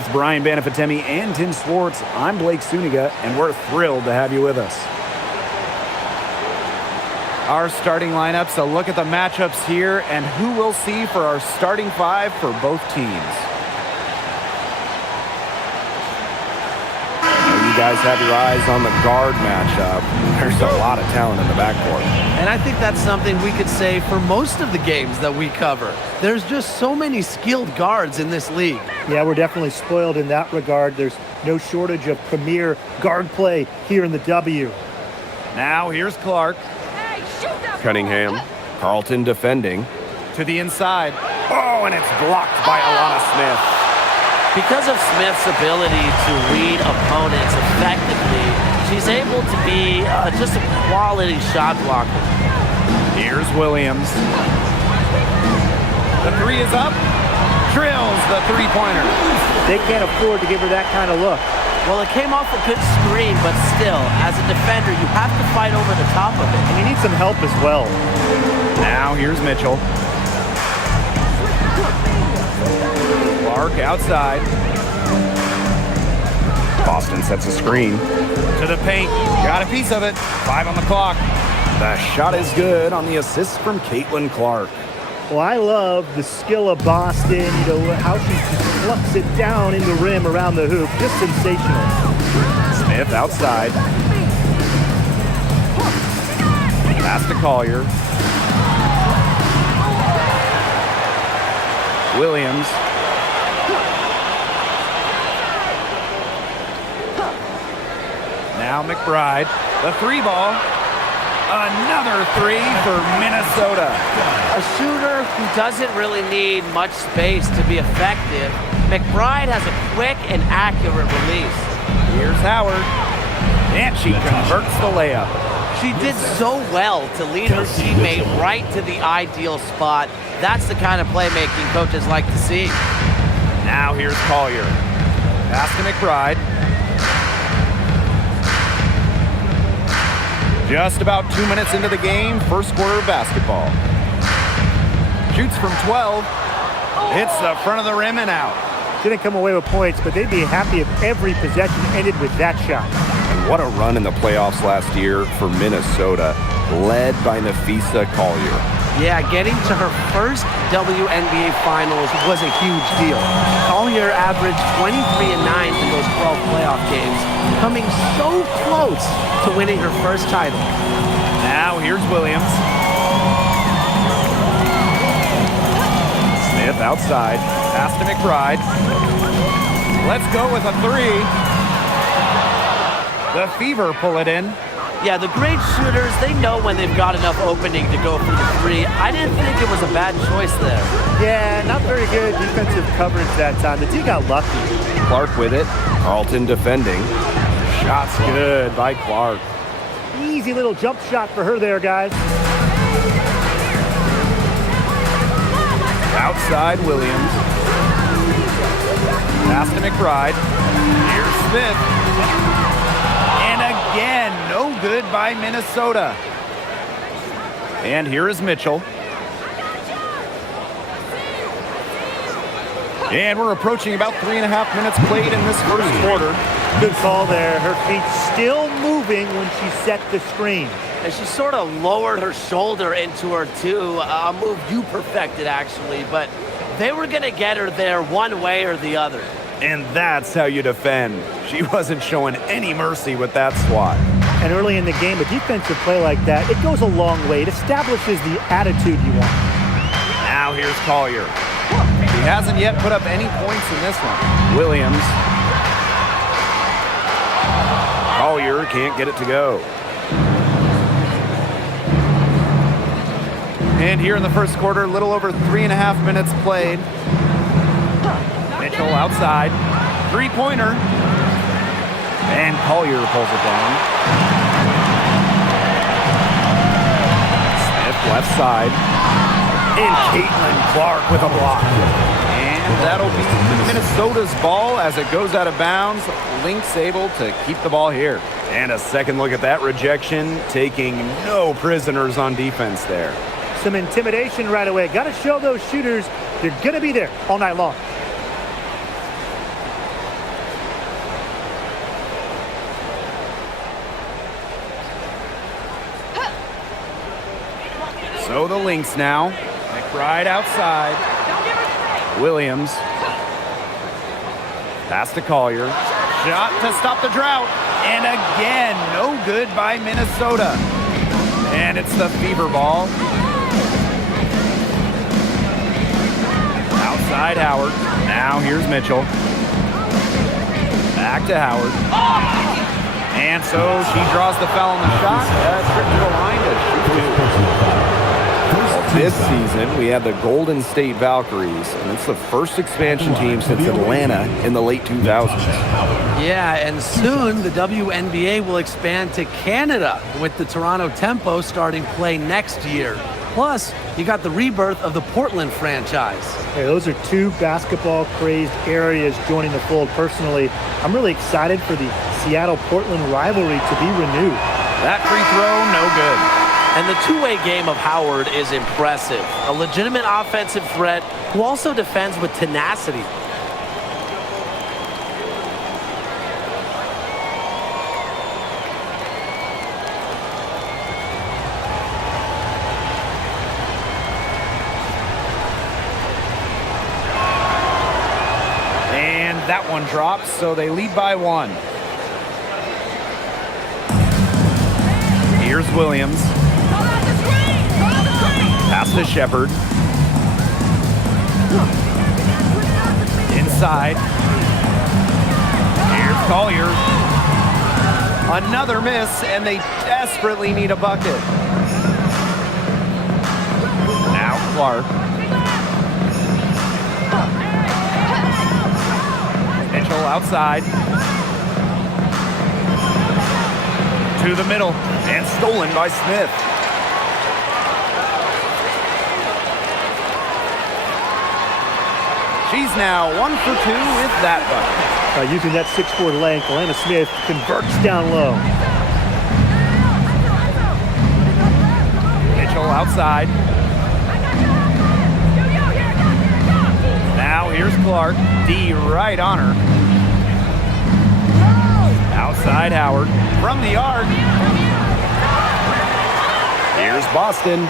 With Brian Banafitemi and Tim Swartz, I'm Blake Suniga, and we're thrilled to have you with us. Our starting lineups, a look at the matchups here, and who we'll see for our starting five for both teams. You guys have your eyes on the guard matchup. There's a lot of talent in the backcourt. And I think that's something we could say for most of the games that we cover. There's just so many skilled guards in this league. Yeah, we're definitely spoiled in that regard. There's no shortage of premier guard play here in the W. Now here's Clark. Cunningham. Carlton defending. To the inside. Oh, and it's blocked by Alana Smith. Because of Smith's ability to read opponents effectively, she's able to be just a quality shot blocker. Here's Williams. The three is up. Drills the three-pointer. They can't afford to give her that kind of look. Well, it came off a good screen, but still, as a defender, you have to fight over the top of it. And you need some help as well. Now here's Mitchell. Clark outside. Boston sets a screen. To the paint. Got a piece of it. 5 on the clock. The shot is good on the assist from Caitlinclark. Well, I love the skill of Boston, you know, how she plucks it down in the rim around the hoop. Just sensational. Smith outside. Pass to Collier. Williams. Now McBride. The three ball. Another three for Minnesota. A shooter who doesn't really need much space to be effective, McBride has a quick and accurate release. Here's Howard. And she converts the layup. She did so well to lead her teammate right to the ideal spot. That's the kind of playmaking coaches like to see. Now here's Collier. Pass to McBride. Just about 2 minutes into the game, first quarter of basketball. Shoots from 12. Hits the front of the rim and out. Didn't come away with points, but they'd be happy if every possession ended with that shot. And what a run in the playoffs last year for Minnesota, led by Nafisa Collier. Yeah, getting to her first WNBA Finals was a huge deal. Collier averaged 23 and 9 in those 12 playoff games, coming so close to winning her first title. Now here's Williams. Smith outside. Pass to McBride. Let's go with a three. The Fever pull it in. Yeah, the great shooters, they know when they've got enough opening to go for the three. I didn't think it was a bad choice there. Yeah, not very good defensive coverage that time. The team got lucky. Clark with it. Carlton defending. Shot's good by Clark. Easy little jump shot for her there, guys. Outside Williams. Pass to McBride. Here's Smith. And again, no good by Minnesota. And here is Mitchell. And we're approaching about 3.5 minutes played in this first quarter. Good call there. Her feet still moving when she set the screen. And she sort of lowered her shoulder into her too, a move you perfected actually, but they were going to get her there one way or the other. And that's how you defend. She wasn't showing any mercy with that swat. And early in the game, a defensive play like that, it goes a long way. It establishes the attitude you want. Now here's Collier. He hasn't yet put up any points in this one. Williams. Collier can't get it to go. And here in the first quarter, a little over 3.5 minutes played. Mitchell outside. Three-pointer. And Collier pulls it down. Smith left side. And Caitlinclark with a block. And that'll be Minnesota's ball as it goes out of bounds. Lynx able to keep the ball here. And a second look at that rejection, taking no prisoners on defense there. Some intimidation right away. Got to show those shooters they're going to be there all night long. Go the Lynx now. McBride outside. Williams. Pass to Collier. Shot to stop the drought. And again, no good by Minnesota. And it's the Fever ball. Outside Howard. Now here's Mitchell. Back to Howard. And so she draws the foul on the shot. Trip to the line to shoot two. This season, we have the Golden State Valkyries, and it's the first expansion team since Atlanta in the late 2000s. Yeah, and soon the WNBA will expand to Canada with the Toronto Tempo starting play next year. Plus, you got the rebirth of the Portland franchise. Hey, those are two basketball-crazed areas joining the fold. Personally, I'm really excited for the Seattle-Portland rivalry to be renewed. That free throw, no good. And the two-way game of Howard is impressive. A legitimate offensive threat who also defends with tenacity. And that one drops, so they lead by one. Here's Williams. Pass to Shepard. Inside. Here's Collier. Another miss, and they desperately need a bucket. Now Clark. Mitchell outside. To the middle, and stolen by Smith. She's now 1 for 2 with that bucket. Using that 6'4" length, Alana Smith converts down low. Mitchell outside. Now here's Clark. D right on her. Outside Howard. From the arc. Here's Boston.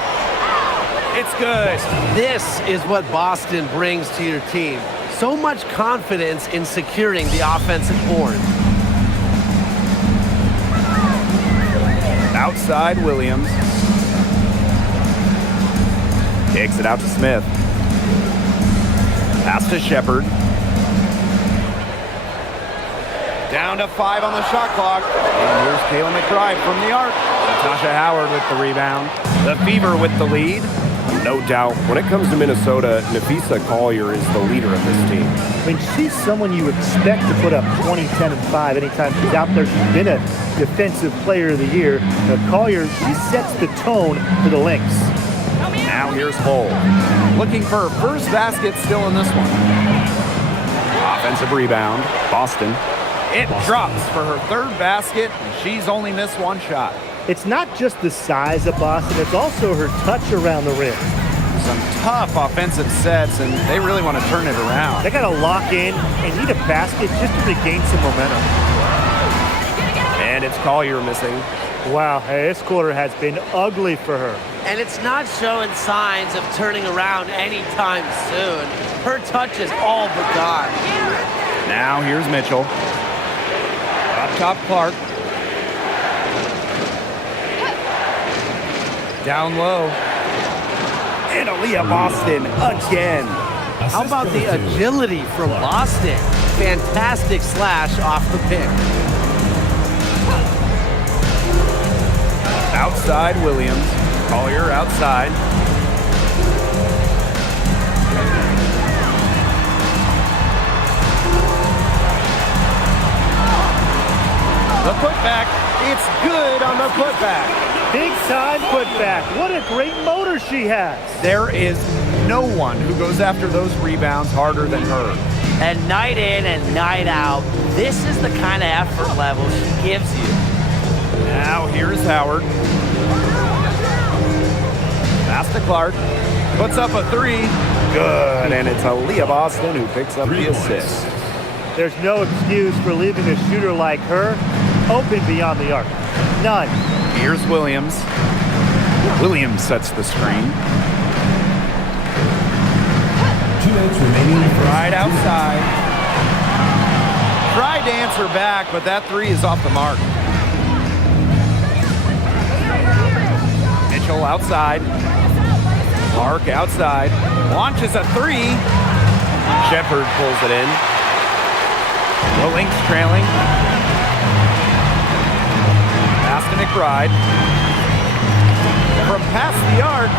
It's good. This is what Boston brings to your team. So much confidence in securing the offensive board. Outside Williams. Kicks it out to Smith. Pass to Shepard. Down to 5 on the shot clock. And here's Kayla McBride from the arc. Natasha Howard with the rebound. The Fever with the lead. No doubt, when it comes to Minnesota, Napheesa Collier is the leader of this team. I mean, she's someone you expect to put up 20, 10, and 5 anytime she's out there. She's been a defensive player of the year. Collier, she sets the tone for the Lynx. Now here's Hull. Looking for her first basket still in this one. Offensive rebound. Boston. It drops for her third basket, and she's only missed one shot. It's not just the size of Boston, it's also her touch around the rim. Some tough offensive sets, and they really want to turn it around. They got to lock in and need a basket just to regain some momentum. And it's Collier missing. Wow, hey, this quarter has been ugly for her. And it's not showing signs of turning around anytime soon. Her touch is all but gone. Now here's Mitchell. Up top Clark. Down low. And Aaliyah Boston again. How about the agility from Boston? Fantastic slash off the pick. Outside Williams. Collier outside. The putback. It's good on the putback. Big time putback. What a great motor she has. There is no one who goes after those rebounds harder than her. And night in and night out, this is the kind of effort level she gives you. Now here's Howard. Pass to Clark. Puts up a 3. Good. And it's Aaliyah Boston who picks up the assist. There's no excuse for leaving a shooter like her open beyond the arc. None. Here's Williams. Williams sets the screen. 2 minutes remaining. Right outside. Tried to answer back, but that three is off the mark. Mitchell outside. Clark outside. Launches a three. Shepard pulls it in. The Lynx trailing. Pass to McBride. From past the arc,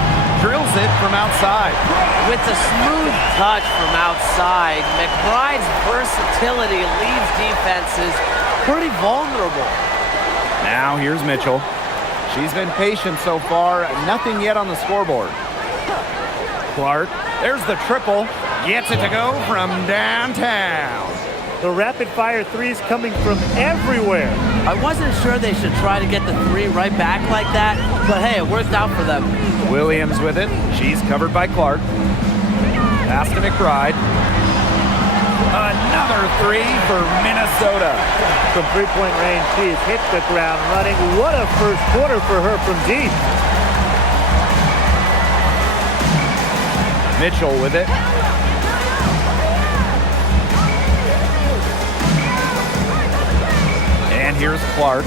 drills it from outside. With a smooth touch from outside, McBride's versatility leaves defenses pretty vulnerable. Now here's Mitchell. She's been patient so far. Nothing yet on the scoreboard. Clark, there's the triple. Gets it to go from downtown. The rapid-fire threes coming from everywhere. I wasn't sure they should try to get the three right back like that, but hey, it worked out for them. Williams with it. She's covered by Clark. Pass to McBride. Another three for Minnesota. From three-point range, she has hit the ground running. What a first quarter for her from deep. Mitchell with it. And here's Clark.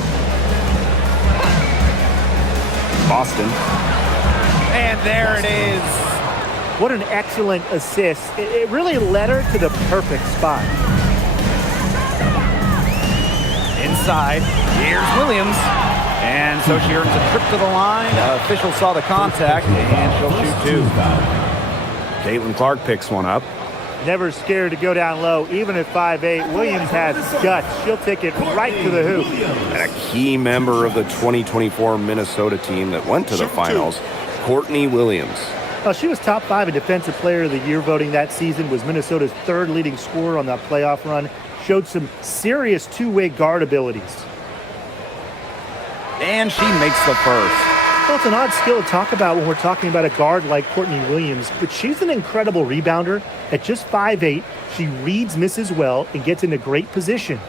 Boston. And there it is. What an excellent assist. It really led her to the perfect spot. Inside, here's Williams. And so she earns a trip to the line. Official saw the contact, and she'll shoot two. Caitlinclark picks one up. Never scared to go down low, even at 5'8". Williams has guts. She'll take it right to the hoop. And a key member of the 2024 Minnesota team that went to the finals, Courtney Williams. She was top 5 in Defensive Player of the Year voting that season, was Minnesota's third leading scorer on that playoff run, showed some serious two-way guard abilities. And she makes the first. Well, it's an odd skill to talk about when we're talking about a guard like Courtney Williams, but she's an incredible rebounder. At just 5'8", she reads misses well and gets into great position.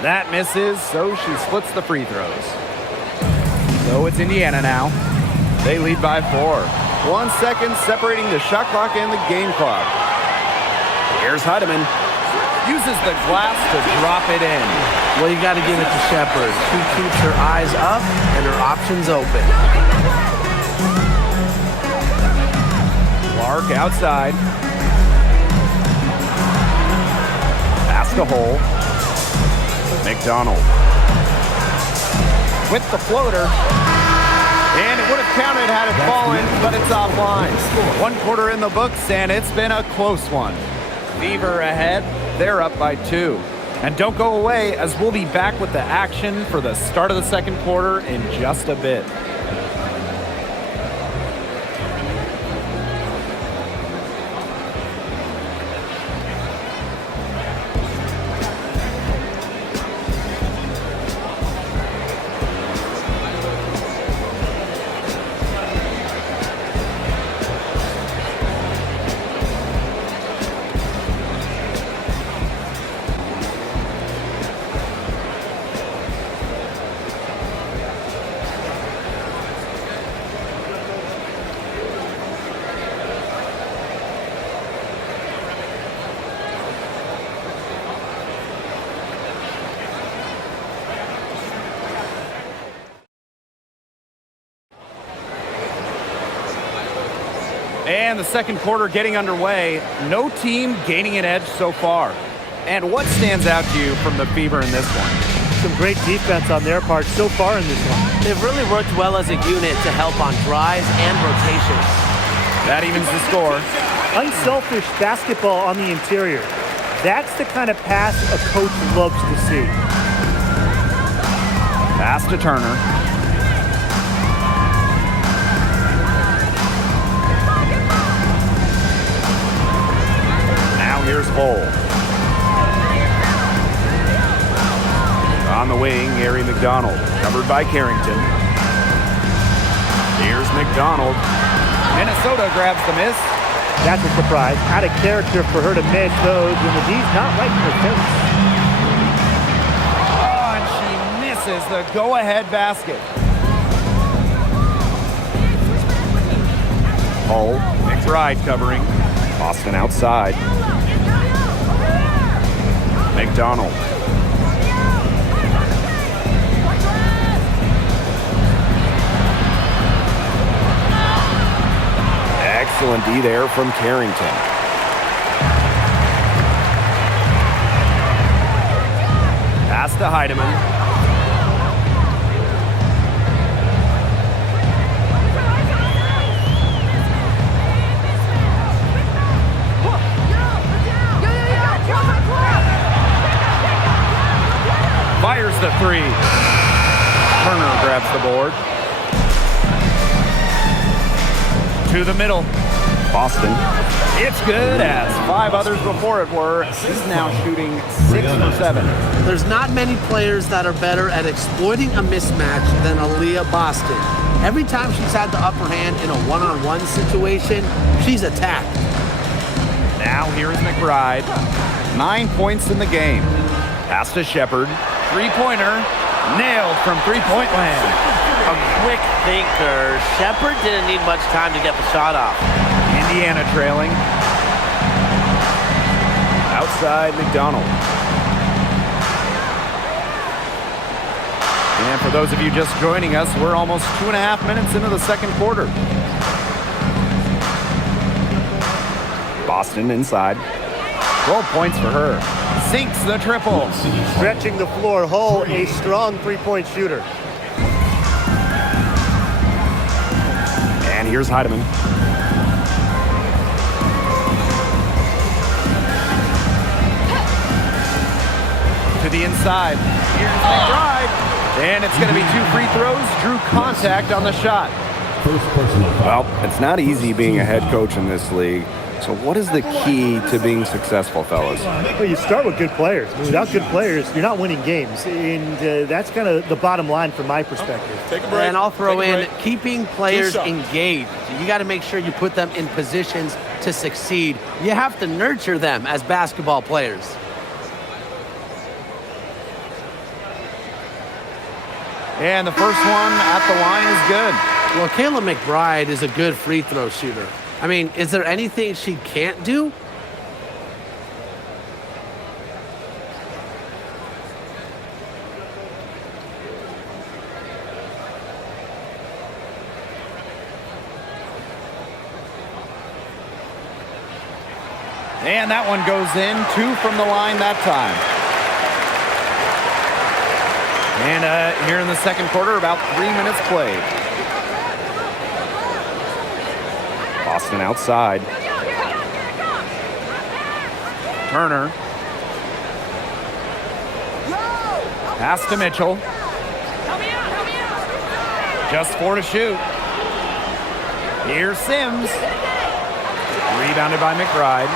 That misses, so she splits the free throws. So it's Indiana now. They lead by 4. 1 second separating the shot clock and the game clock. Here's Heidemann. Uses the glass to drop it in. Well, you got to give it to Shepard. She keeps her eyes up and her options open. Clark outside. Pass to Hole. McDonald. With the floater. And it would have counted had it fallen, but it's offline. 1 quarter in the books, and it's been a close one. Fever ahead. They're up by 2. And don't go away, as we'll be back with the action for the start of the second quarter in just a bit. And the second quarter getting underway. No team gaining an edge so far. And what stands out to you from the Fever in this one? Some great defense on their part so far in this one. They've really worked well as a unit to help on drives and rotations. That evens the score. Unselfish basketball on the interior. That's the kind of pass a coach loves to see. Pass to Turner. Here's Hole. On the wing, Gary McDonald, covered by Carrington. Here's McDonald. Minnesota grabs the miss. That's a surprise. Out of character for her to miss those when the D's not right in her face. Oh, and she misses the go-ahead basket. Hull, McBride covering. Boston outside. McDonald. Excellent D there from Carrington. Pass to Heidemann. Fires the three. Turner grabs the board. To the middle. Boston. It's good, as 5 others before it were. She's now shooting 6 for 7. There's not many players that are better at exploiting a mismatch than Aaliyah Boston. Every time she's had the upper hand in a one-on-one situation, she's attacked. Now here is McBride. 9 points in the game. Pass to Shepard. Three-pointer. Nailed from three-point land. A quick thinker. Shepard didn't need much time to get the shot off. Indiana trailing. Outside McDonald. And for those of you just joining us, we're almost 2.5 minutes into the second quarter. Boston inside. 12 points for her. Sinks the triple. Stretching the floor. Hull, a strong three-point shooter. And here's Heidemann. To the inside. Here's McBride. And it's going to be 2 free throws. Drew contact on the shot. First personal foul. Well, it's not easy being a head coach in this league. So what is the key to being successful, fellas? Well, you start with good players. Without good players, you're not winning games. And that's kind of the bottom line from my perspective. And I'll throw in keeping players engaged. You got to make sure you put them in positions to succeed. You have to nurture them as basketball players. And the first one at the line is good. Well, Kayla McBride is a good free throw shooter. I mean, is there anything she can't do? And that one goes in. 2 from the line that time. And here in the second quarter, about 3 minutes played. Boston outside. Turner. Pass to Mitchell. Just 4 to shoot. Here's Sims. Rebounded by McBride.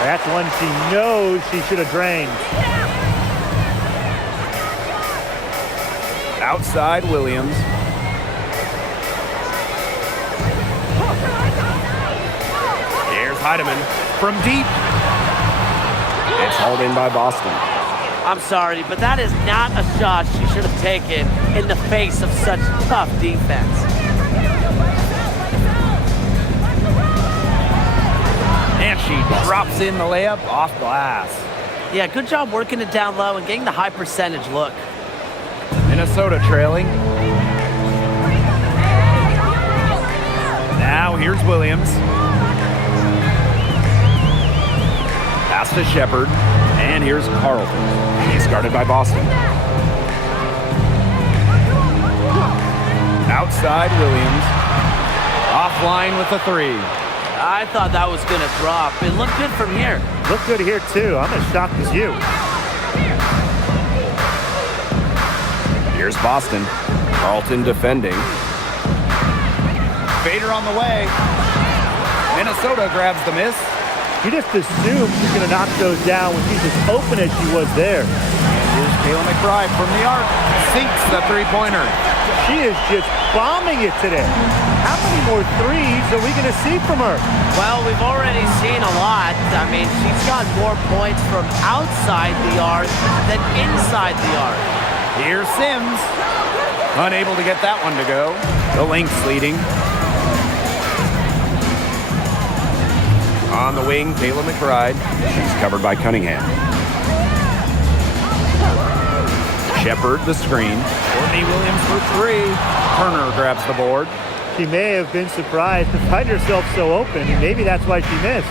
That's one she knows she should have drained. Outside Williams. Here's Heidemann from deep. It's hauled in by Boston. I'm sorry, but that is not a shot she should have taken in the face of such tough defense. And she drops in the layup off glass. Yeah, good job working it down low and getting the high percentage look. Minnesota trailing. Now here's Williams. Pass to Shepard. And here's Carlton. He's guarded by Boston. Outside Williams. Offline with a 3. I thought that was going to drop. It looked good from here. Look good here, too. I'm as shocked as you. Here's Boston. Carlton defending. Fader on the way. Minnesota grabs the miss. You just assume she's going to knock those down when she's as open as she was there. And here's Kayla McBride from the arc sinks the three-pointer. She is just bombing it today. How many more threes are we going to see from her? Well, we've already seen a lot. I mean, she's got more points from outside the arc than inside the arc. Here's Sims. Unable to get that one to go. The Lynx leading. On the wing, Kayla McBride. She's covered by Cunningham. Shepard the screen. Courtney Williams for three. Turner grabs the board. She may have been surprised to find herself so open, and maybe that's why she missed.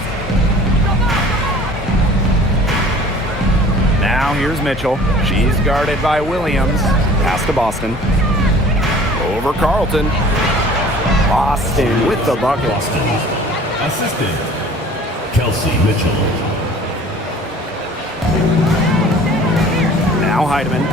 Now here's Mitchell. She's guarded by Williams. Pass to Boston. Over Carlton. Boston with the bucket. Assistant, Kelsey Mitchell. Now Heidemann.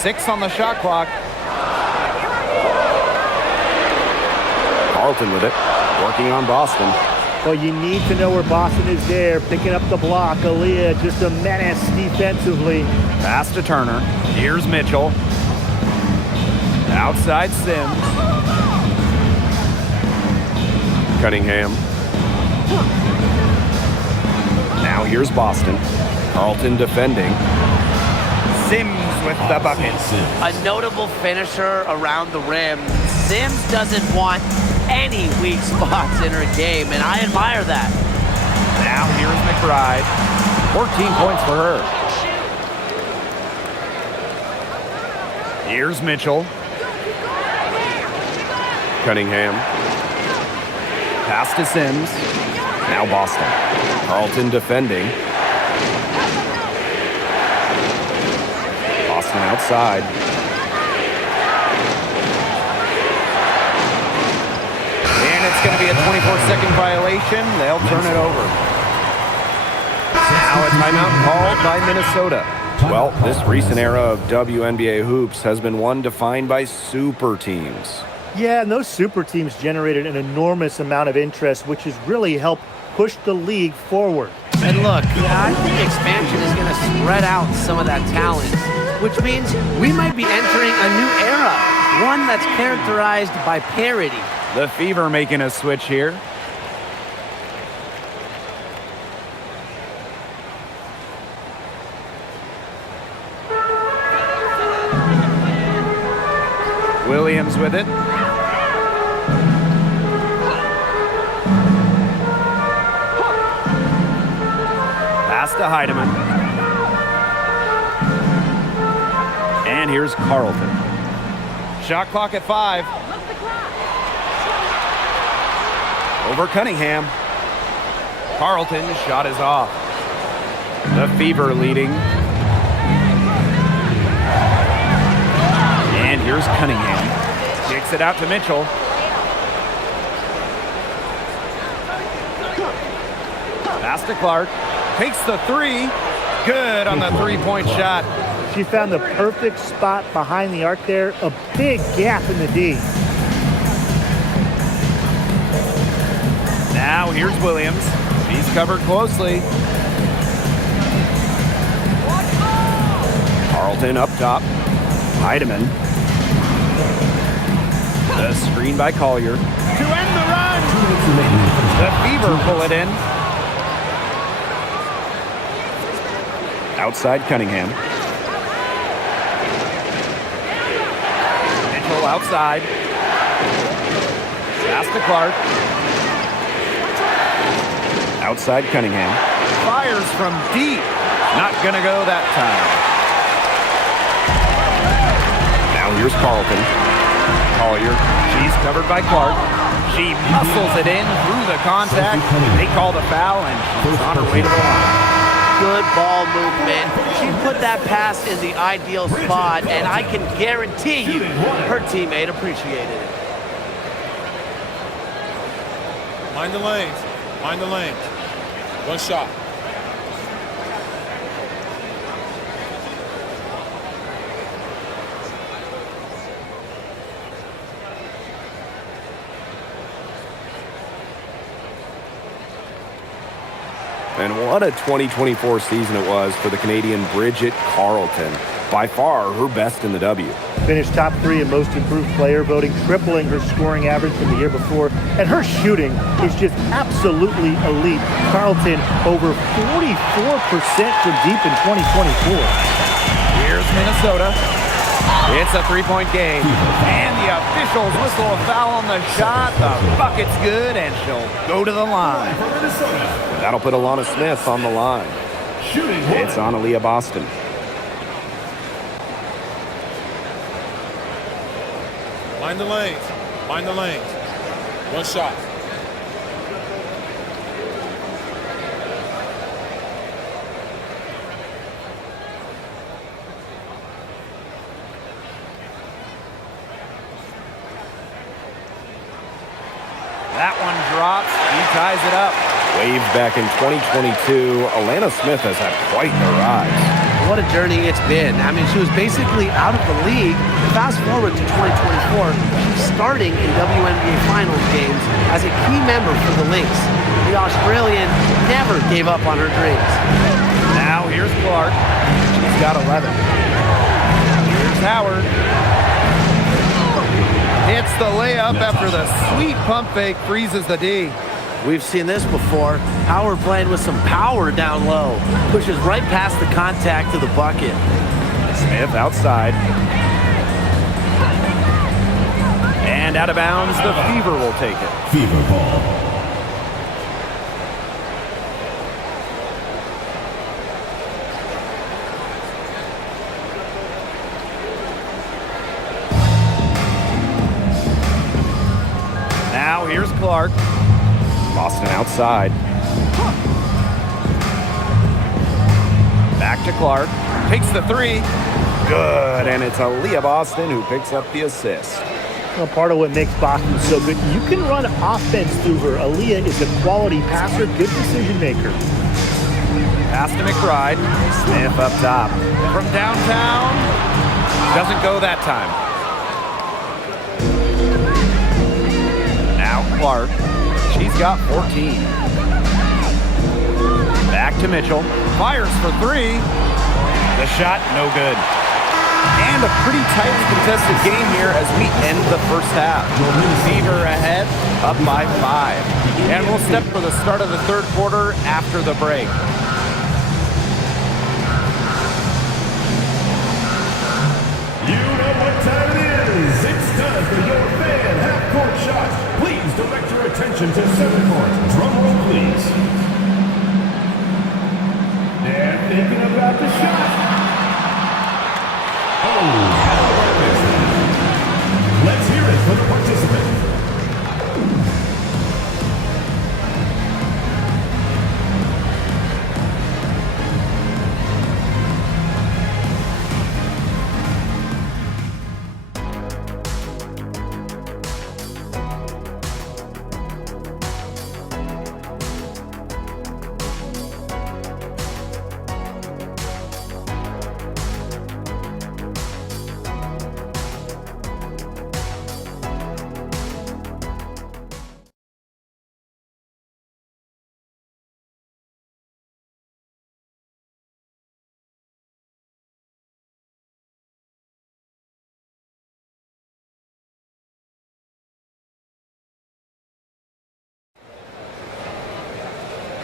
6 on the shot clock. Carlton with it, working on Boston. Well, you need to know where Boston is there, picking up the block. Aaliyah, just a menace defensively. Pass to Turner. Here's Mitchell. Outside Sims. Cunningham. Now here's Boston. Carlton defending. Sims with the bucket. A notable finisher around the rim. Sims doesn't want any weak spots in her game, and I admire that. Now here's McBride. 14 points for her. Here's Mitchell. Cunningham. Pass to Sims. Now Boston. Carlton defending. Boston outside. And it's going to be a 24-second violation. They'll turn it over. Now a timeout called by Minnesota. Well, this recent era of WNBA hoops has been one defined by super teams. Yeah, and those super teams generated an enormous amount of interest, which has really helped push the league forward. And look, I think expansion is going to spread out some of that talent, which means we might be entering a new era, one that's characterized by parity. The Fever making a switch here. Williams with it. Pass to Heidemann. And here's Carlton. Shot clock at 5. Over Cunningham. Carlton's shot is off. The Fever leading. And here's Cunningham. Kicks it out to Mitchell. Pass to Clark. Takes the three. Good on the three-point shot. She found the perfect spot behind the arc there. A big gap in the D. Now here's Williams. She's covered closely. Carlton up top. Heidemann. The screen by Collier. To end the run! The Fever pull it in. Outside Cunningham. Mitchell outside. Pass to Clark. Outside Cunningham. Fires from deep. Not gonna go that time. Now here's Carlton. Collier. She's covered by Clark. She muscles it in through the contact. They call the foul, and she's on her way to the line. Good ball movement. She put that pass in the ideal spot, and I can guarantee you her teammate appreciated it. Mind the lanes. Mind the lanes. One shot. And what a 2024 season it was for the Canadian Bridget Carleton. By far, her best in the W. Finished top 3 in most improved player voting, tripling her scoring average from the year before. And her shooting is just absolutely elite. Carleton over 44% from deep in 2024. Here's Minnesota. It's a three-point game. And the officials whistle a foul on the shot. The bucket's good, and she'll go to the line. That'll put Alana Smith on the line. It's on Aaliyah Boston. Mind the lanes. Mind the lanes. One shot. That one drops. He ties it up. Waived back in 2022, Alana Smith has had quite the rise. What a journey it's been. I mean, she was basically out of the league. Fast forward to 2024, she's starting in WNBA Finals games as a key member for the Lynx. The Australian never gave up on her dreams. Now here's Clark. She's got 11. Here's Howard. Hits the layup after the sweet pump fake freezes the D. We've seen this before. Howard playing with some power down low. Pushes right past the contact to the bucket. Smith outside. And out of bounds, the Fever will take it. Fever ball. Now here's Clark. Boston outside. Back to Clark. Takes the three. Good, and it's Aaliyah Boston who picks up the assist. Well, part of what makes Boston so good, you can run offense through her. Aaliyah is a quality passer, good decision maker. Pass to McBride. Smith up top. From downtown. Doesn't go that time. Now Clark. She's got 14. Back to Mitchell. Fires for three. The shot, no good. And a pretty tightly contested game here as we end the first half. Fever ahead, up by 5. And we'll step for the start of the third quarter after the break. You know what time it is. It's time for your fan half-court shot. Please direct your attention to center court. Drum roll, please. They're thinking about the shot. Let's hear it for the participant.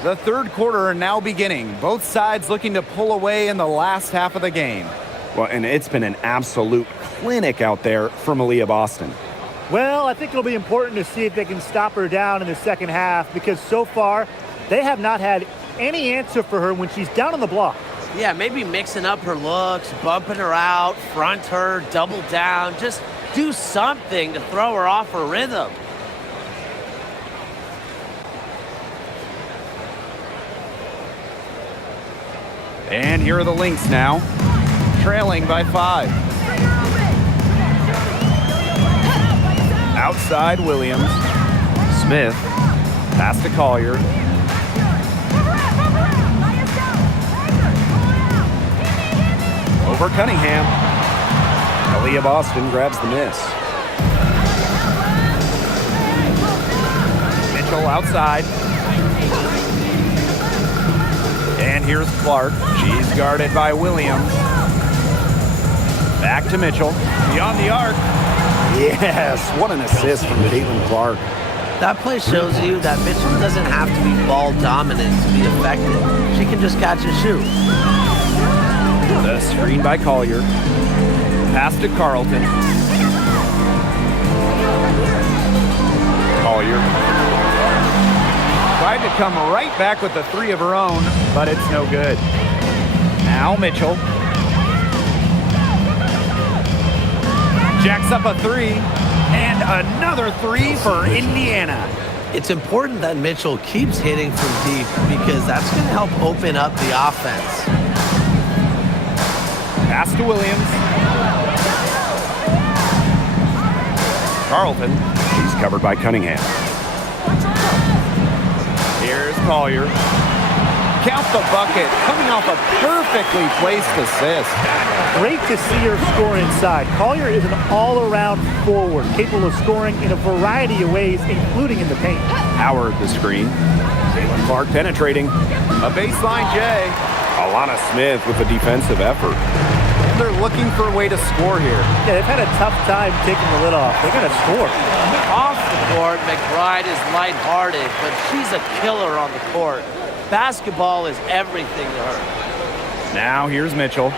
The third quarter now beginning. Both sides looking to pull away in the last half of the game. Well, and it's been an absolute clinic out there from Aaliyah Boston. Well, I think it'll be important to see if they can stop her down in the second half because so far they have not had any answer for her when she's down on the block. Yeah, maybe mixing up her looks, bumping her out, front her, double down. Just do something to throw her off her rhythm. And here are the Lynx now, trailing by 5. Outside Williams. Smith. Pass to Collier. Over Cunningham. Aaliyah Boston grabs the miss. Mitchell outside. And here's Clark. She's guarded by Williams. Back to Mitchell. Beyond the arc. Yes, what an assist from Caitlinclark. That play shows you that Mitchell doesn't have to be ball dominant to be effective. She can just catch and shoot. The screen by Collier. Pass to Carlton. Collier. Tried to come right back with the three of her own, but it's no good. Now Mitchell. Jacks up a three, and another three for Indiana. It's important that Mitchell keeps hitting from deep because that's going to help open up the offense. Pass to Williams. Carlton. He's covered by Cunningham. Here's Collier. Count the bucket, coming off a perfectly placed assist. Great to see her score inside. Collier is an all-around forward, capable of scoring in a variety of ways, including in the paint. Howard the screen. Caitlinclark penetrating. A baseline J. Alana Smith with a defensive effort. They're looking for a way to score here. Yeah, they've had a tough time taking the lid off. They're going to score. Off the court, McBride is lighthearted, but she's a killer on the court. Basketball is everything to her. Now here's Mitchell.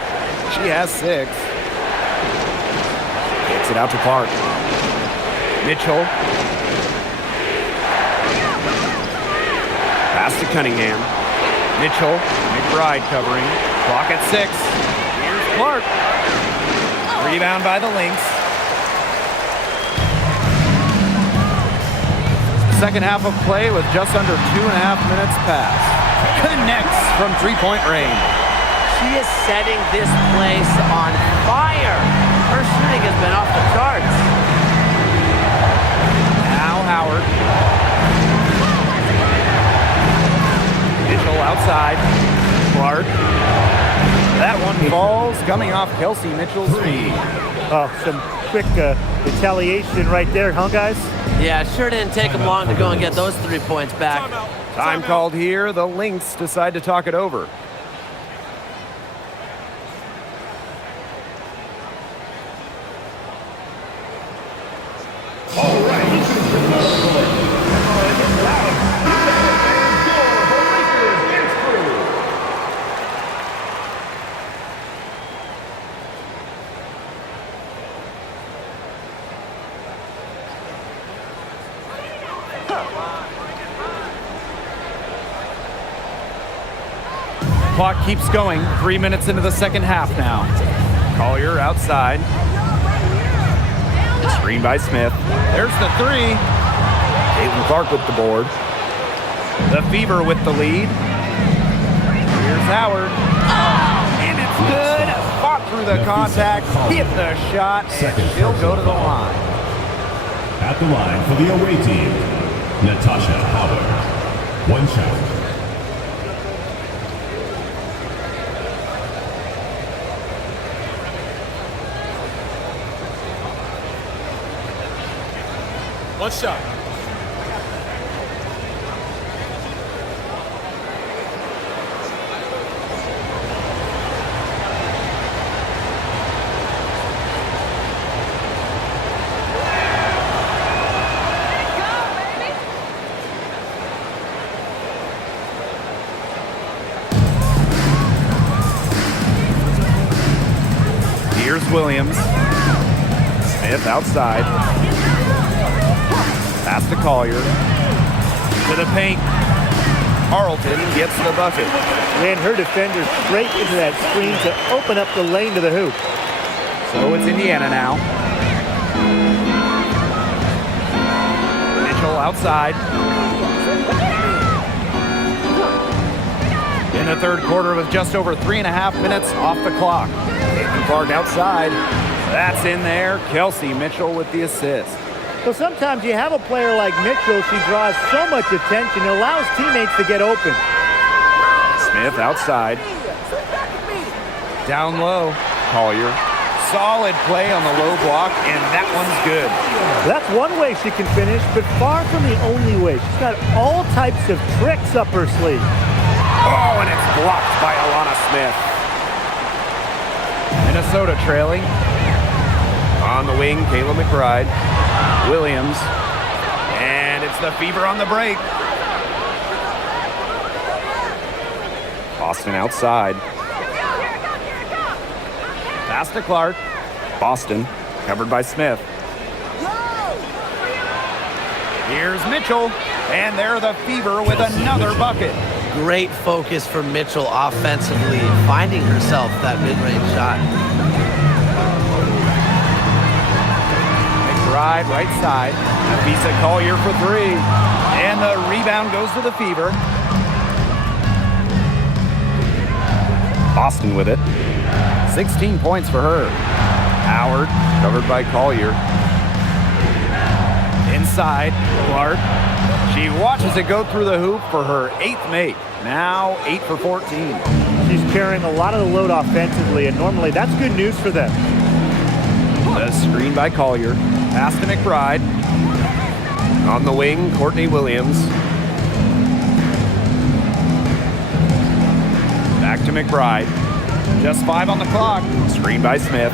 She has 6. Kicks it out to Clark. Mitchell. Pass to Cunningham. Mitchell. McBride covering. Clock at 6. Here's Clark. Rebound by the Lynx. Second half of play with just under 2.5 minutes passed. Connects from three-point range. She is setting this place on fire. Her shooting has been off the charts. Now Howard. Mitchell outside. Clark. That one falls, coming off Kelsey Mitchell's feet. Oh, some quick retaliation right there, huh, guys? Yeah, sure didn't take them long to go and get those 3 points back. Time called here. The Lynx decide to talk it over. All right. Clock keeps going. 3 minutes into the second half now. Collier outside. Screen by Smith. There's the three. Caitlinclark with the board. The Fever with the lead. Here's Howard. And it's good. Fought through the contact. Hit the shot. And she'll go to the line. At the line for the away team, Natasha Howard. 1 shot. One shot. Here's Williams. Smith outside. Pass to Collier. To the paint. Carlton gets the bucket. Ran her defender straight into that screen to open up the lane to the hoop. So it's Indiana now. Mitchell outside. In the third quarter with just over 3.5 minutes off the clock. Caitlinclark outside. That's in there. Kelsey Mitchell with the assist. So sometimes you have a player like Mitchell, she draws so much attention, it allows teammates to get open. Smith outside. Down low. Collier. Solid play on the low block, and that one's good. That's one way she can finish, but far from the only way. She's got all types of tricks up her sleeve. Oh, and it's blocked by Alana Smith. Minnesota trailing. On the wing, Kayla McBride. Williams. And it's the Fever on the break. Boston outside. Pass to Clark. Boston covered by Smith. Here's Mitchell. And there the Fever with another bucket. Great focus for Mitchell offensively, finding herself that mid-range shot. McBride right side. Visa Collier for three. And the rebound goes to the Fever. Boston with it. 16 points for her. Howard covered by Collier. Inside, Clark. She watches it go through the hoop for her 8th make. Now 8 for 14. She's carrying a lot of the load offensively, and normally that's good news for them. The screen by Collier. Pass to McBride. On the wing, Courtney Williams. Back to McBride. Just 5 on the clock. Screen by Smith.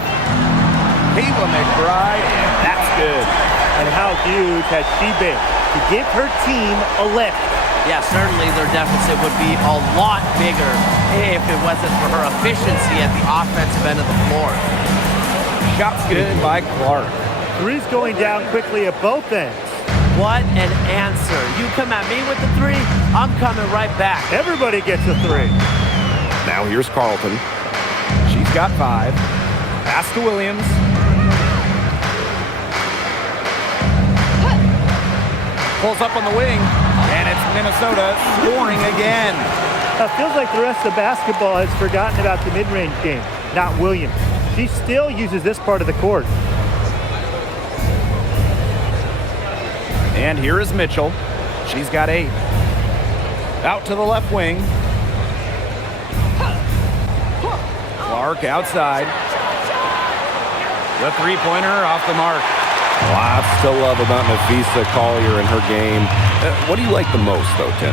Kayla McBride, and that's good. And how huge has she been to give her team a lift? Yeah, certainly their deficit would be a lot bigger if it wasn't for her efficiency at the offensive end of the floor. Shots good by Clark. Three's going down quickly at both ends. What an answer. You come at me with the three, I'm coming right back. Everybody gets a three. Now here's Carlton. She's got 5. Pass to Williams. Pulls up on the wing, and it's Minnesota scoring again. It feels like the rest of basketball has forgotten about the mid-range game, not Williams. She still uses this part of the court. And here is Mitchell. She's got 8. Out to the left wing. Clark outside. The three-pointer off the mark. Lots to love about Nafisa Collier and her game. What do you like the most, though, Tim?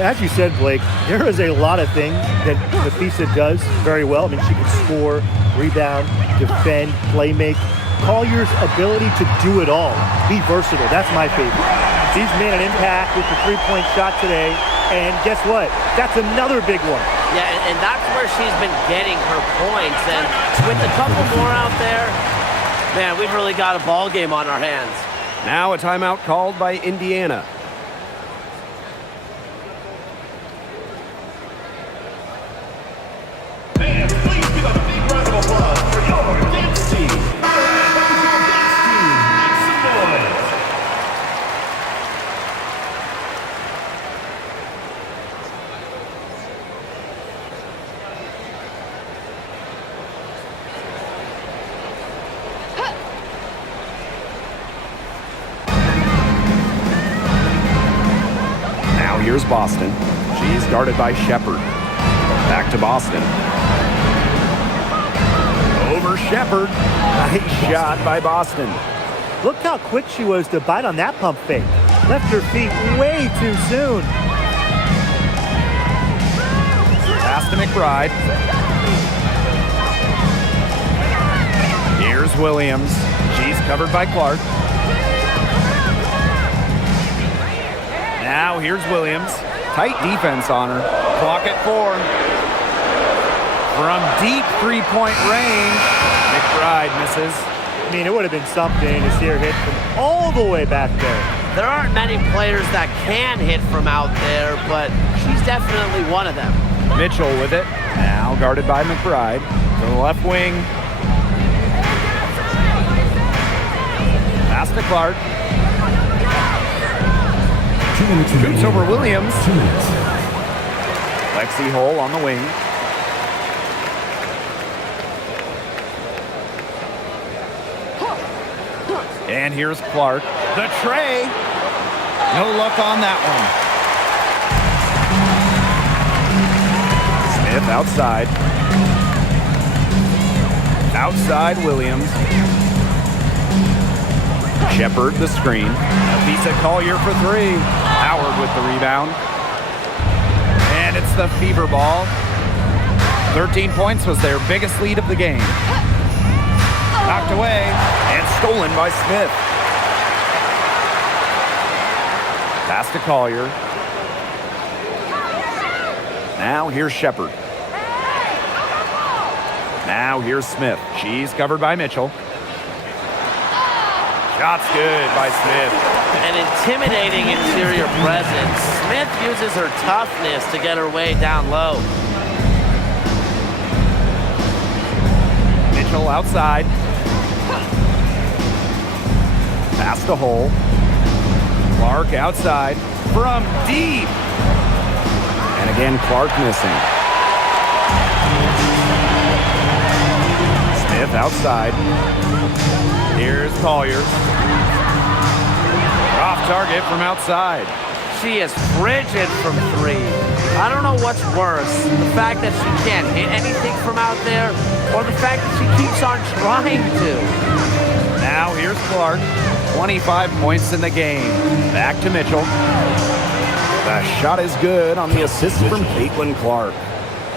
As you said, Blake, there is a lot of things that Nafisa does very well. I mean, she can score, rebound, defend, play make. Collier's ability to do it all, be versatile, that's my favorite. She's made an impact with the three-point shot today, and guess what? That's another big one. Yeah, and that's where she's been getting her points. And with a couple more out there, man, we've really got a ball game on our hands. Now a timeout called by Indiana. Fans, please give a big round of applause for your dance team. Make some noise. Now here's Boston. She's guarded by Shepard. Back to Boston. Over Shepard. Nice shot by Boston. Look how quick she was to bite on that pump fake. Left her feet way too soon. Pass to McBride. Here's Williams. She's covered by Clark. Now here's Williams. Tight defense on her. Clock at 4. From deep three-point range, McBride misses. I mean, it would have been something to see her hit from all the way back there. There aren't many players that can hit from out there, but she's definitely one of them. Mitchell with it. Now guarded by McBride. To the left wing. Pass to Clark. Shoots over Williams. Lexi Hole on the wing. And here's Clark. The tray. No luck on that one. Smith outside. Outside Williams. Shepard the screen. Visa Collier for 3. Howard with the rebound. And it's the fever ball. 13 points was their biggest lead of the game. Knocked away and stolen by Smith. Pass to Collier. Now here's Shepard. Now here's Smith. She's covered by Mitchell. Shot's good by Smith. An intimidating interior presence. Smith uses her toughness to get her way down low. Mitchell outside. Pass to Hole. Clark outside from deep. And again, Clark missing. Smith outside. Here's Collier. Off target from outside. She is frigid from three. I don't know what's worse, the fact that she can't hit anything from out there, or the fact that she keeps on trying to. Now here's Clark. 25 points in the game. Back to Mitchell. The shot is good on the assist from Caitlinclark.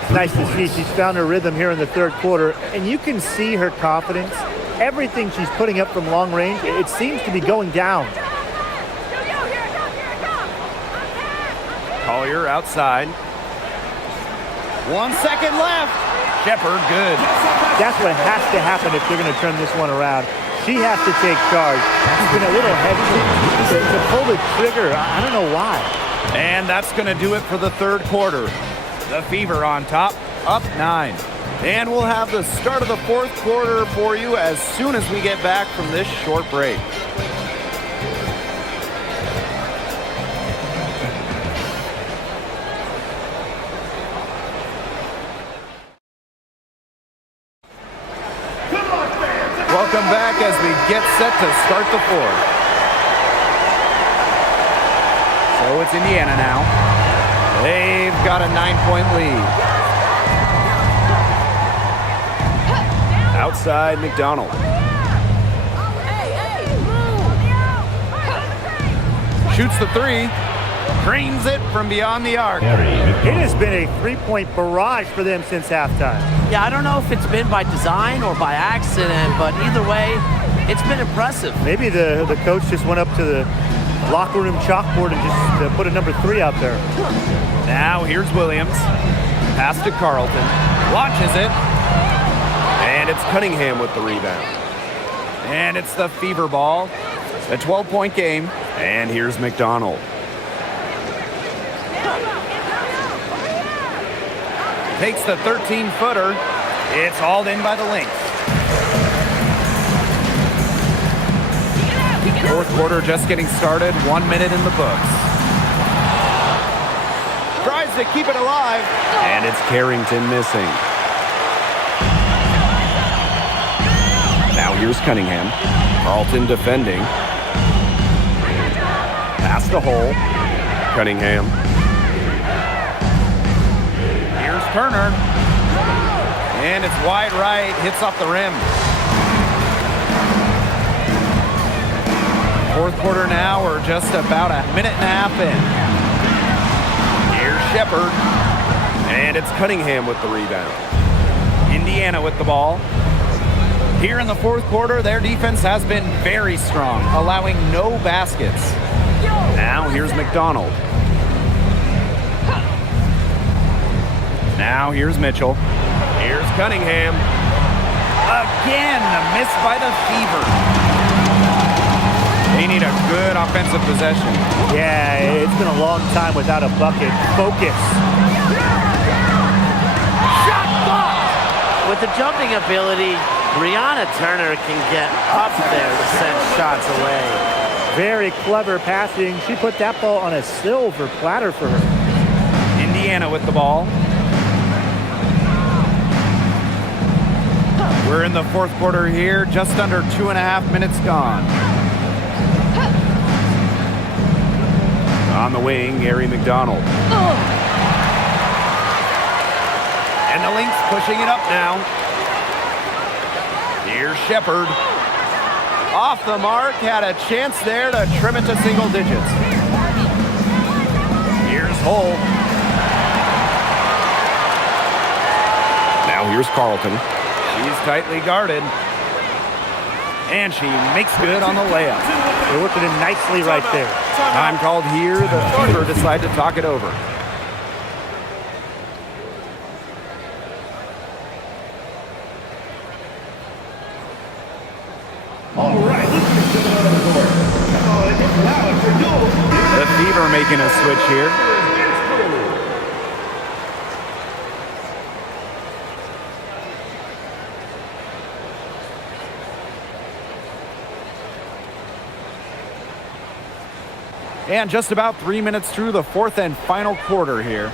It's nice to see she's found her rhythm here in the third quarter, and you can see her confidence. Everything she's putting up from long range, it seems to be going down. Collier outside. 1 second left. Shepard good. That's what has to happen if they're going to turn this one around. She has to take charge. She's been a little hesitant to pull the trigger. I don't know why. And that's going to do it for the third quarter. The Fever on top, up 9. And we'll have the start of the fourth quarter for you as soon as we get back from this short break. Welcome back as we get set to start the fourth. So it's Indiana now. They've got a 9-point lead. Outside McDonald. Shoots the three. Cranes it from beyond the arc. It has been a three-point barrage for them since halftime. Yeah, I don't know if it's been by design or by accident, but either way, it's been impressive. Maybe the coach just went up to the locker room chalkboard and just put a number 3 out there. Now here's Williams. Pass to Carlton. Launches it. And it's Cunningham with the rebound. And it's the Fever ball. A 12-point game. And here's McDonald. Takes the 13-footer. It's hauled in by the Lynx. Fourth quarter just getting started. 1 minute in the books. Tries to keep it alive. And it's Carrington missing. Now here's Cunningham. Carlton defending. Pass the hole. Cunningham. Here's Turner. And it's wide right. Hits off the rim. Fourth quarter now. We're just about a minute and a half in. Here's Shepard. And it's Cunningham with the rebound. Indiana with the ball. Here in the fourth quarter, their defense has been very strong, allowing no baskets. Now here's McDonald. Now here's Mitchell. Here's Cunningham. Again, a miss by the Fever. They need a good offensive possession. Yeah, it's been a long time without a bucket. Focus. Shot blocked! With the jumping ability, Brianna Turner can get up there to send shots away. Very clever passing. She put that ball on a silver platter for her. Indiana with the ball. We're in the fourth quarter here, just under 2.5 minutes gone. On the wing, Gary McDonald. And the Lynx pushing it up now. Here's Shepard. Off the mark, had a chance there to trim it to single digits. Here's Hull. Here's Carlton. She's tightly guarded. And she makes good on the layup. They're working in nicely right there. Time called here. The Fever decide to talk it over. All right, let's get to the court. Oh, it's loud for goal. The Fever making a switch here. And just about 3 minutes through the fourth and final quarter here.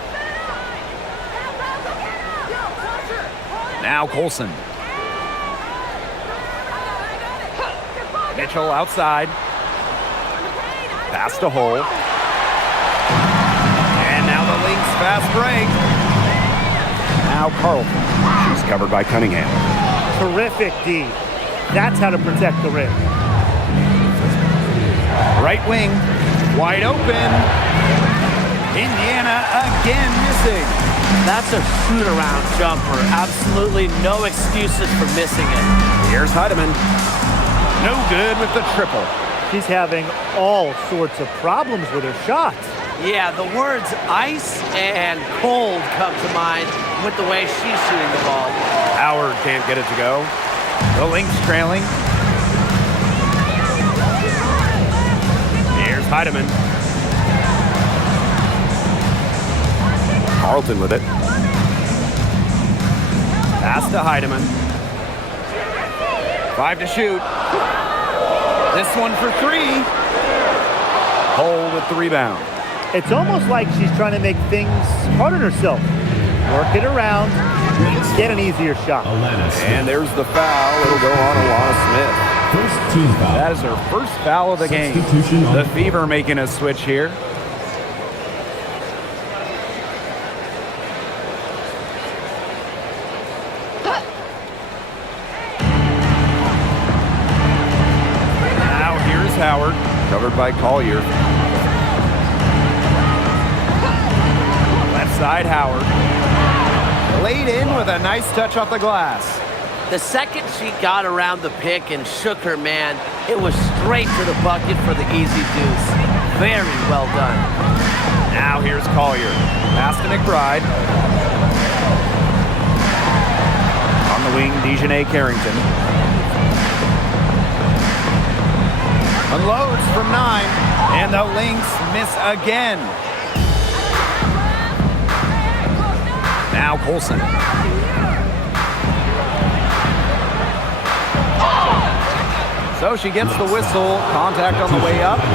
Now Colson. Mitchell outside. Pass to Hole. And now the Lynx fast break. Now Carlton. She's covered by Cunningham. Terrific D. That's how to protect the rim. Right wing. Wide open. Indiana again missing. That's a shoot-around jumper. Absolutely no excuses for missing it. Here's Heidemann. No good with the triple. She's having all sorts of problems with her shots. Yeah, the words ice and cold come to mind with the way she's shooting the ball. Howard can't get it to go. The Lynx trailing. Here's Heidemann. Carlton with it. Pass to Heidemann. 5 to shoot. This one for 3. Hole with the rebound. It's almost like she's trying to make things hard on herself. Work it around, get an easier shot. And there's the foul. It'll go on Alana Smith. First team foul. That is her first foul of the game. Substitution on The Fever making a switch here. Now here's Howard, covered by Collier. Left side Howard. Laid in with a nice touch off the glass. The second she got around the pick and shook her man, it was straight to the bucket for the easy deuce. Very well done. Now here's Collier. Pass to McBride. On the wing, Dejanay Carrington. Unloads from 9. And the Lynx miss again. Now Colson. So she gets the whistle. Contact on the way up. 2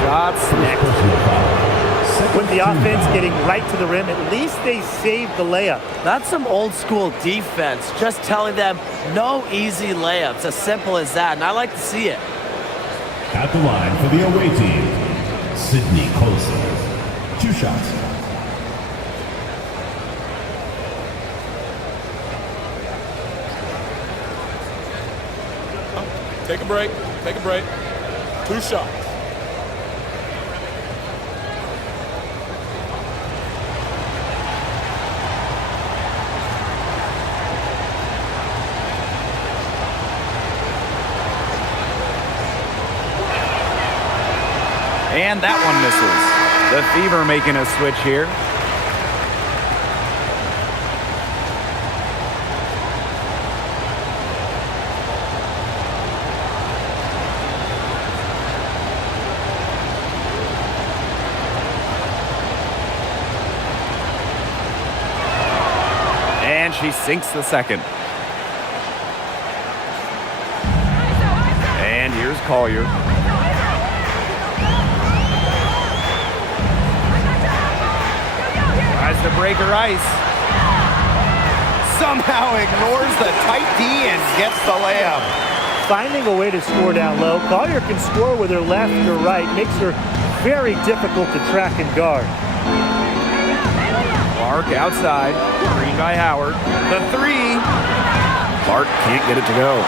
shots next. With the offense getting right to the rim, at least they saved the layup. That's some old school defense, just telling them no easy layups, as simple as that, and I like to see it. At the line for the away team, Sydney Colson. 2 shots. Take a break. Take a break. 2 shots. And that one misses. The Fever making a switch here. And she sinks the second. And here's Collier. Tries to break her ice. Somehow ignores the tight D and gets the layup. Finding a way to score down low. Collier can score with her left or right. Makes her very difficult to track and guard. Clark outside. Screen by Howard. The 3. Clark can't get it to go.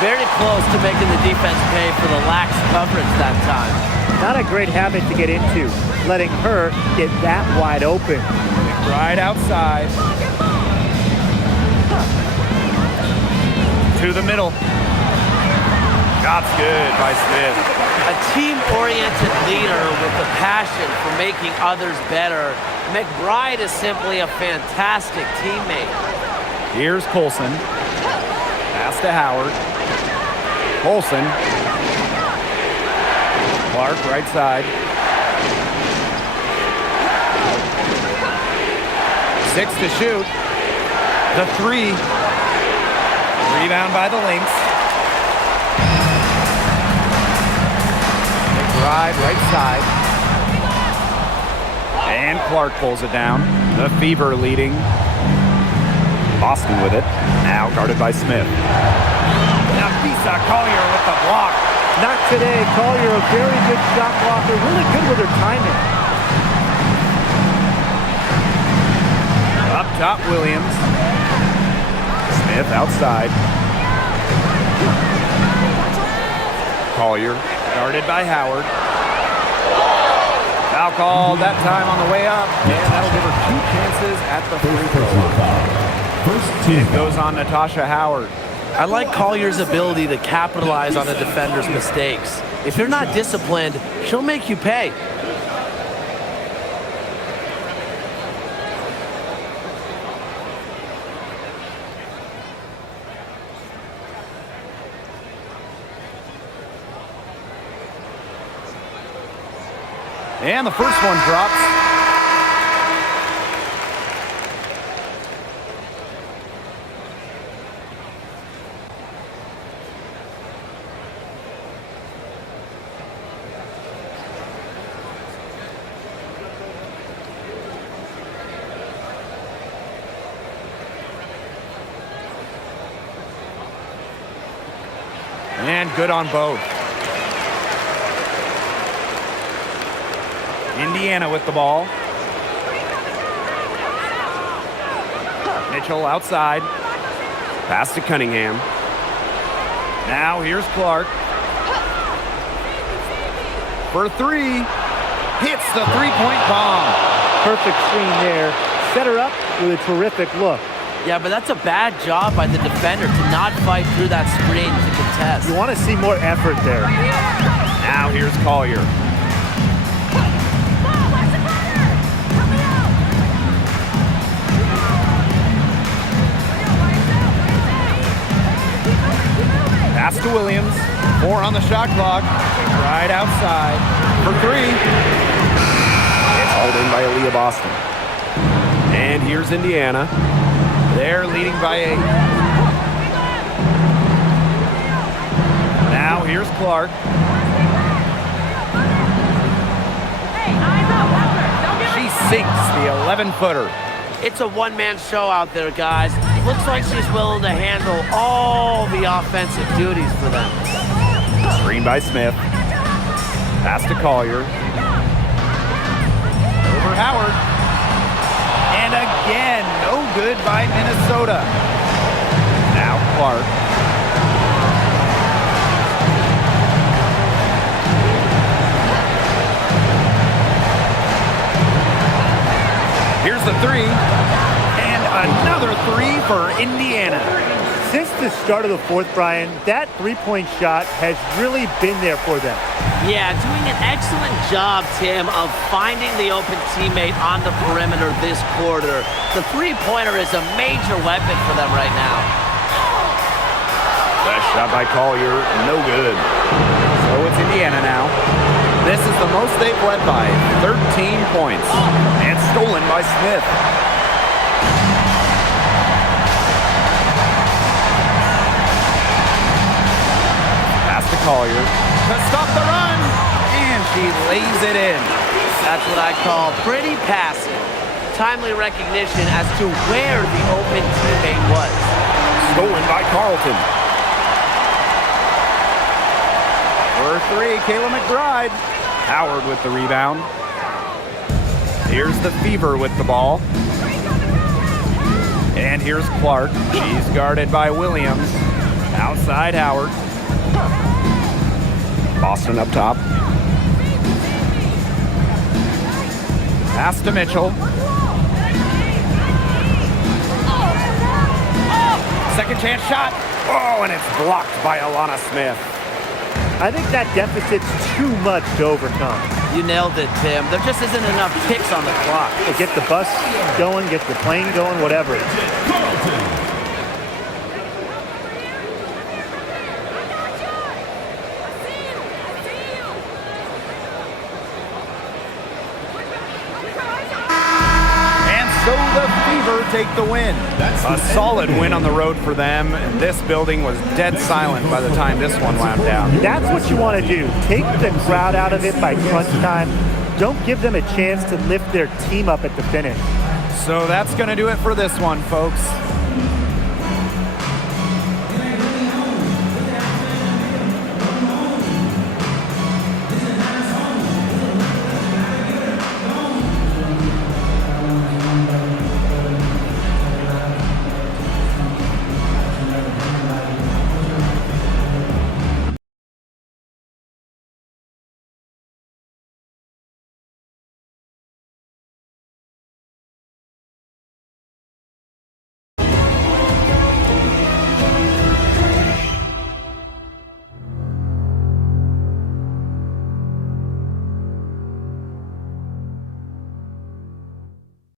Very close to making the defense pay for the lax coverage that time. Not a great habit to get into, letting her get that wide open. McBride outside. To the middle. Shot's good by Smith. A team-oriented leader with the passion for making others better. McBride is simply a fantastic teammate. Here's Colson. Pass to Howard. Colson. Clark, right side. 6 to shoot. The 3. Rebound by the Lynx. McBride, right side. And Clark pulls it down. The Fever leading. Boston with it. Now guarded by Smith. Now Bisa Collier with the block. Not today. Collier, a very good shot blocker. Really good with her timing. Up top, Williams. Smith outside. Collier guarded by Howard. Foul called that time on the way up. And that'll give her 2 chances at the free throw line. First team. It goes on Natasha Howard. I like Collier's ability to capitalize on a defender's mistakes. If you're not disciplined, she'll make you pay. And the first one drops. And good on both. Indiana with the ball. Mitchell outside. Pass to Cunningham. Now here's Clark. For 3. Hits the three-point bomb. Perfect screen there. Set her up with a terrific look. Yeah, but that's a bad job by the defender to not fight through that screen to contest. You want to see more effort there. Now here's Collier. Pass to Williams. 4 on the shot clock. Right outside. For 3. It's hauled in by Aaliyah Boston. And here's Indiana. They're leading by 8. Now here's Clark. She sinks the 11-footer. It's a one-man show out there, guys. Looks like she's willing to handle all the offensive duties for them. Screen by Smith. Pass to Collier. Over Howard. And again, no good by Minnesota. Now Clark. Here's the 3. And another 3 for Indiana. Since the start of the fourth, Brian, that three-point shot has really been there for them. Yeah, doing an excellent job, Tim, of finding the open teammate on the perimeter this quarter. The three-pointer is a major weapon for them right now. That shot by Collier, no good. So it's Indiana now. This is the most they've led by, 13 points. And stolen by Smith. Pass to Collier to stop the run. And she lays it in. That's what I call pretty passive. Timely recognition as to where the open teammate was. Stolen by Carlton. For 3, Kayla McBride. Howard with the rebound. Here's the Fever with the ball. And here's Clark. She's guarded by Williams. Outside Howard. Boston up top. Pass to Mitchell. Second chance shot. Oh, and it's blocked by Alana Smith. I think that deficit's too much to overcome. You nailed it, Tim. There just isn't enough ticks on the clock. Get the bus going, get the plane going, whatever. So the Fever take the win. A solid win on the road for them, and this building was dead silent by the time this one wound down. That's what you want to do. Take the crowd out of it by crunch time. Don't give them a chance to lift their team up at the finish. So that's going to do it for this one, folks.